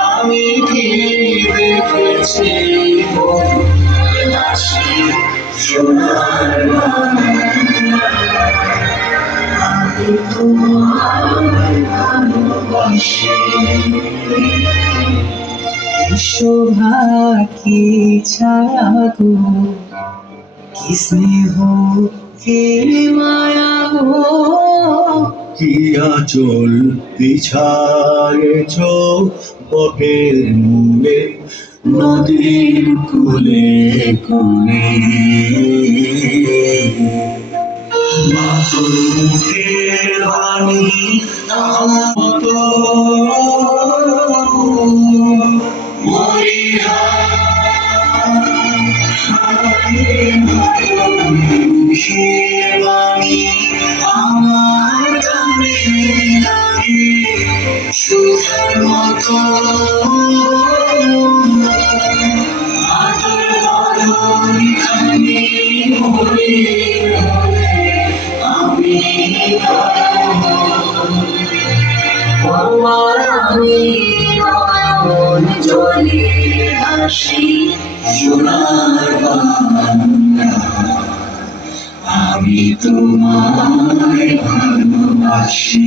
আমি কি দেখেছি। হাসি সোনার আমি তোমার ভালোবাসি ছায়া গো কি স্নেহ, কি মায়া গো? কি আচল বিছায়েছ বটের মূলে নদীর কুলে কুলে। মাতুর মুখের বাণী মতো তোমার আমি নয়ন জলে হাসি সোনার আমি তোমায় ভালোবাসি।